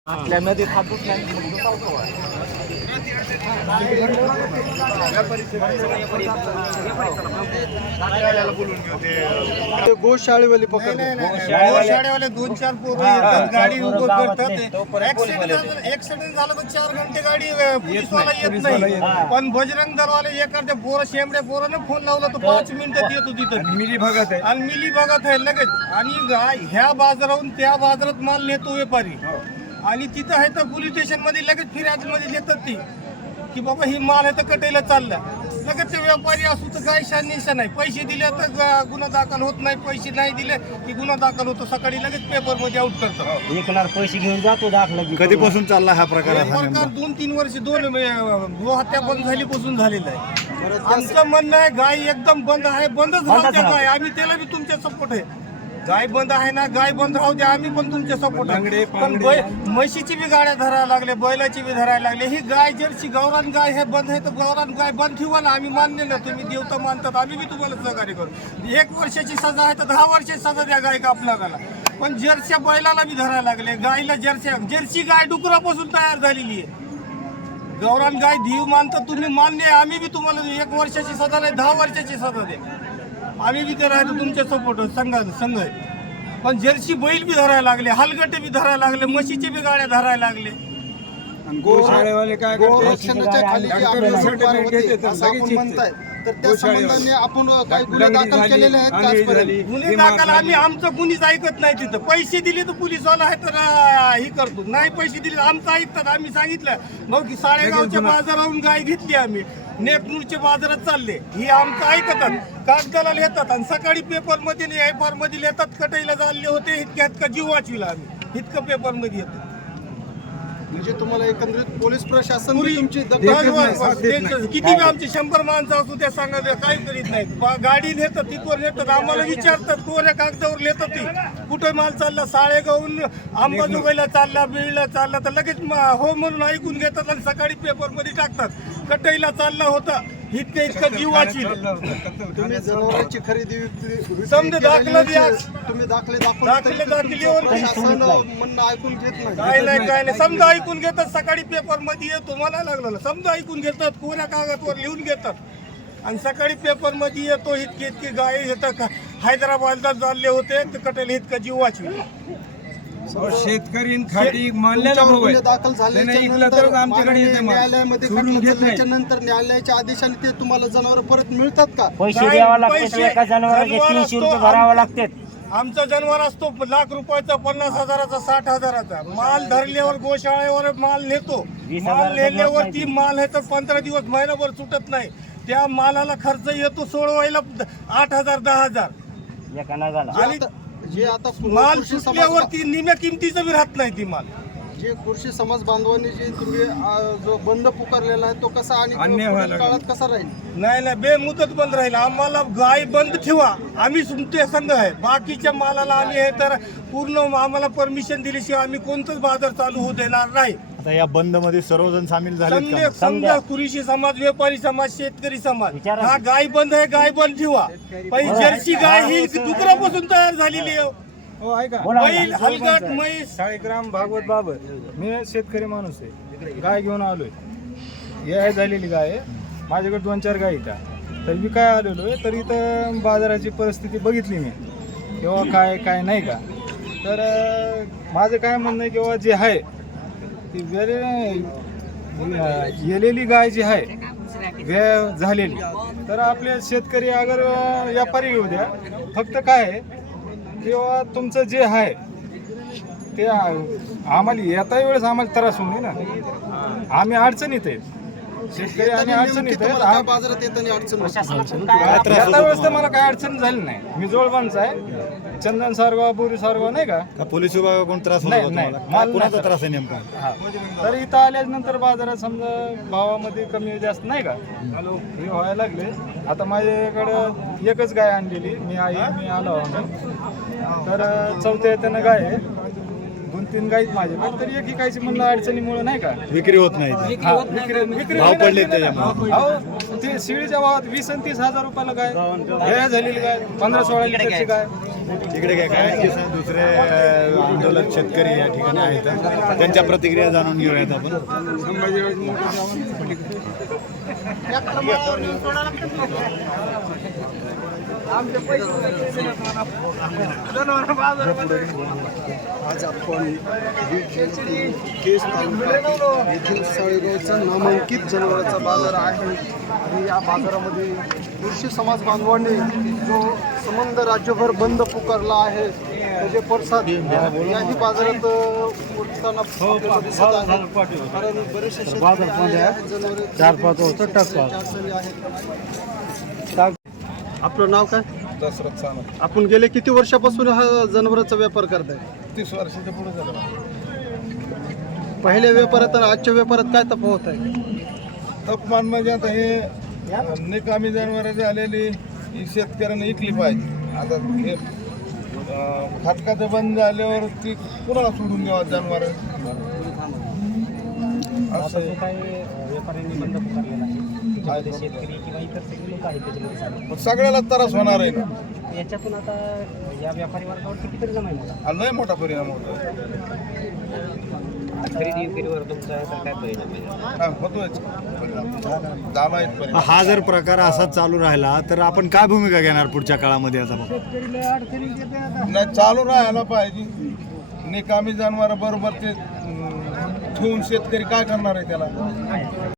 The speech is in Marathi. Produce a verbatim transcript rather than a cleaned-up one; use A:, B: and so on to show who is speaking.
A: आपल्या नदीत हातच नाही मग तो चालतो आहे.
B: ते गोशाळेवाले पकडले गोशाळेवाले दोन चार पोरं येतात गाडी उभं करतात. ऍक्सिडेंट झालं तर चार घंटे गाडी पोलीसवाला येत नाही, पण बजरंग दलवाले एखाद्या पोरं शेंबड्या पोरानं फोन लावला तर पाच मिनिटात येतो तिथं. मिली भागात आहे आणि मिली भागात आहे लगेच. आणि ह्या बाजाराहून त्या बाजारात माल नेतो व्यापारी आणि तिथं आहे तर पोलीस स्टेशन मध्ये लगेच फिर्याद मध्ये देतात ती की बाबा ही माल आहे तर कटेला चालला. लगेच ते व्यापारी असू तर काय शानिशा नाही. पैसे दिले तर गुन्हा दाखल होत नाही, पैसे नाही दिले की गुन्हा दाखल होतो. सकाळी लगेच पेपर मध्ये आउट करतात.
A: विकणार पैसे घेऊन जातो दाखला.
C: कधीपासून चालला हा प्रकार?
B: प्रकार दोन तीन वर्ष दोन गोहत्या बंद झालीपासून झालेला आहे. आमचं म्हणणं आहे गाय एकदम बंद आहे, बंदच राहू द्या गाय. आम्ही त्याला बी तुमच्या सपोर्ट आहे. गाय बंद आहे ना, गाय बंद राहू द्या, आम्ही पण तुमच्या सपोर्ट आहे. पण म्हशीची बी गाड्या धरायला लागले, बैलाची बी धरायला लागले. ही गाय जर्सी गावरान गाय हे बंद आहे तर गावरान गाय बंद ठेवा ना. आम्ही मान्य ना, तुम्ही देवता मानतात, आम्ही बी तुम्हाला सहकार्य करू. एक वर्षाची सजा आहे तर दहा वर्षाची सजा द्या गाय कापणाऱ्याला. पण जर्सीच्या बैलाला बी धरायला लागले, गायला जर्सी जर्सी गाय डुकरापासून तयार झालेली आहे. गावरान गाय धीव मानतात तुम्ही, मान्य आहे. आम्ही बी तुम्हाला एक वर्षाची सजा नाही दहा वर्षाची सजा द्या. आम्ही बी ते राहतो तुमच्या सपोर्ट संघ संघ आहे. पण जर्सी बैल बी धरायला लागले, हलगटे बी धरायला लागले, म्हशीचे बी गाड्या धरायला लागले.
C: गोशाळेवाले काय
B: गोरक्षणाच्या खाली जी आपली सरकार होती असं आपण म्हणताय, तर त्या संबंधाने आपण काही गुन्हे दाखल केलेले आहेत का आजपर्यंत? गुन्हे दाखल आम्ही आमचं कुणीच ऐकत नाही. तिथं पैसे दिले तर पोलीसवाला आहे तर ही करतो, नाही पैसे दिले आमचं ऐकतात. आम्ही सांगितलं मग की साळेगावच्या बाजारावरून गाय घेतली आम्ही, नेकनूरच्या बाजारात चालले, ही आमचं ऐकतात. कागदाला लिहितात आणि सकाळी पेपर मध्ये पेपर मध्ये लिहितात कटईला चालले होते इतक्या इतका जीव वाचविला आम्ही, इतकं पेपर मध्ये येतं. म्हणजे तुम्हाला एकंदरीत पोलीस प्रशासन तुमची किती बी आमची शंभर माणसं असू त्या सांगा काही करीत नाहीत. गाडी नेतात तिथवर नेतात, आम्हाला विचारतात कोऱ्या कागदावर नेतात ती कुठं माल चालला. साळेगावून अंबाजोगाईला चालला, बीडला चालला तर लगेच हो म्हणून ऐकून घेतात आणि सकाळी पेपर मध्ये टाकतात कटईला चालला होता, इतकं इतकं जीव वाचील. तुम्ही जनावरांची खरेदी समजा दाखला द्या, तुम्ही दाखले दाखले दाखल्यावर म्हणणं ऐकून घेत नाही. काय नाही काय नाही समजा ऐकून घेतात. सकाळी पेपर मध्ये येतो मला लागलं समजा ऐकून घेतात, कोऱ्या कागदावर लिहून घेतात आणि सकाळी पेपर मध्ये येतो. इतकी इतकी गाय येतात हैदराबादला चालले होते तर कटेल इतका जीव वाचविला.
C: शेतकरी खाटी मानलेला
B: दाखल झाल्यानंतर न्यायालयामध्ये खटल्याच्या नंतर न्यायालयाच्या आदेशाने ते तुम्हाला जनावर परत मिळतात का?
A: पैसे द्यावे लागतात, एका जनावराचे तीनशे रुपये भरावे लागतात.
B: आमचा जनावर असतो लाख रुपयाचा, पन्नास हजाराचा, साठ हजाराचा. माल धरल्यावर गोशाळेवर माल नेतो, माल नेल्यावर ती माल आहे तर पंधरा दिवस महिनाभर सुटत नाही. त्या मालाला खर्च येतो सोडवायला आठ हजार दहा हजार
A: एका नागाला.
B: जे आता माल सुटल्यावर ती निम्या किमतीचं बी राहत नाही ती माल. जे कृषी समाज बांधवांनी जे तुम्ही जो बंद पुकारलेला आहे तो कसा आणि काळात कसा राहील? नाही नाही बेमुदत बंद राहील. आम्हाला गाय बंद ठेवा, आम्ही तुमचे संघ आहे. बाकीच्या मालाला आम्ही हे तर पूर्ण आम्हाला परमिशन दिल्याशिवाय आम्ही कोणतंच बाजार चालू होऊ देणार नाही.
C: आता या बंद मध्ये सर्वजण सामील झाले.
B: समजा कृषी समाज, व्यापारी समाज, शेतकरी समाज, हा गाय बंद आहे गाय बंद ठेवा. पण जर्सी गाय ही डुकरापासून तयार झालेली आहे.
C: हो ऐका,
B: बैल हलगट म्हैस.
C: साळेग्राम भागवत बाबर, मी शेतकरी माणूस आहे, गाय घेऊन आलोय. हे आहे झालेली गाय आहे माझ्याकडे, दोन चार गाय का तर मी काय आलेलो आहे. तर इथं बाजाराची परिस्थिती बघितली मी किंवा काय काय नाही का. तर माझं काय म्हणणं आहे किंवा जे आहे ती गेलेली गाय जी आहे वे झालेली, तर आपले शेतकरी अगर व्यापारी घेऊ द्या. फक्त काय आहे किंवा तुमचं जे आहे ते आम्हाला येता वेळेस आम्हाला त्रास होऊ नये ना. आम्ही अडचणीत आहेत, शेतकरी आम्ही अडचणीत आहेत.
B: बाजारात येताना अडचण
C: येता वेळेस तर मला काय अडचण झाली नाही. मी जोडबांचा आहे, चंदन सारगाव, बोरी सारगाव नाही का.
D: पोलीस विभाग कोण त्रास
C: नाही नाही
D: मला कुणाचा त्रास आहे नेमका?
C: तर इथं आल्यानंतर बाजारात समजा भावामध्ये कमी जास्त नाही का हे व्हायला लागले. आता माझ्याकडं एकच गाय आणलेली मी आहे, मी आलो आम्ही. तर चौथ्या त्यानं गाय आहे दोन तीन गाईत माझे पण तरी एक गायची म्हणलं अडचणीमुळे नाही का
D: विक्री होत नाही ते.
C: हा, विक्री विक्री
D: भाव
C: नाही
D: पडले
C: केलं.
D: त्याच्यामुळे.
C: अहो ते शिळीच्या भावात वीस आणि तीस हजार रुपयाला गाय गाय झालेली गाय पंधरा सोळा लिटरची गाय.
D: इकडे काय काय किसान दुसरे अं, आंदोलक शेतकरी या ठिकाणी आहेत, त्यांच्या प्रतिक्रिया जाणून घेऊयात आपण.
B: आज आपण केस तालुका येथील साळेगावचा नामांकित जनावरांचा बाजार आहे आणि या बाजारामध्ये कृषी समाज बांधवांनी जो संबंध राज्यभर बंद पुकारला आहे त्याचे पडसाद याही बाजारात उठताना आपल्याला दिसत आहे. कारण बरेचसे शेतकरी चार पाच अडचणी आहेत. आपलं नाव काय?
C: दसरथ सावंत.
B: आपण गेले किती वर्षापासून हा जनावरांचा व्यापार करताय?
C: तीस वर्षाच्या पुढे झालं.
B: पहिल्या व्यापारात आणि आजच्या व्यापारात काय तफावत आहे?
C: तापमान म्हणजे आता हे निकामी जनावरं आलेली ही शेतकऱ्यांना इकली पाहिजे. आता हे खटकाचं बंद झाल्यावर ती कुणाला सोडून द्यावा जनावर असं
A: व्यापाऱ्यांनी बंद पुकारलेला आहे. त्याच्यामध्ये शेतकरी किंवा इतर सगळे लोक आहेत त्याच्यामध्ये सामील.
C: सगळ्याला त्रास होणार आहे ना.
A: याच्यातून आता या व्यापारी वर्गावर किती परिणाम आहे मोठा?
C: हा लय मोठा परिणाम होतो.
A: खरेदी विक्रीवर तुमचा काय परिणाम आहे?
C: हा, होतोयच परिणाम. झाला आहे परिणाम.
D: हा जर प्रकार असाच चालू राहिला तर आपण काय भूमिका घेणार पुढच्या काळामध्ये याचा?
C: नाही चालू राहायला पाहिजे. निकामी जनावर बरोबर ते अं, ठेवून शेतकरी काय करणार आहे त्याला?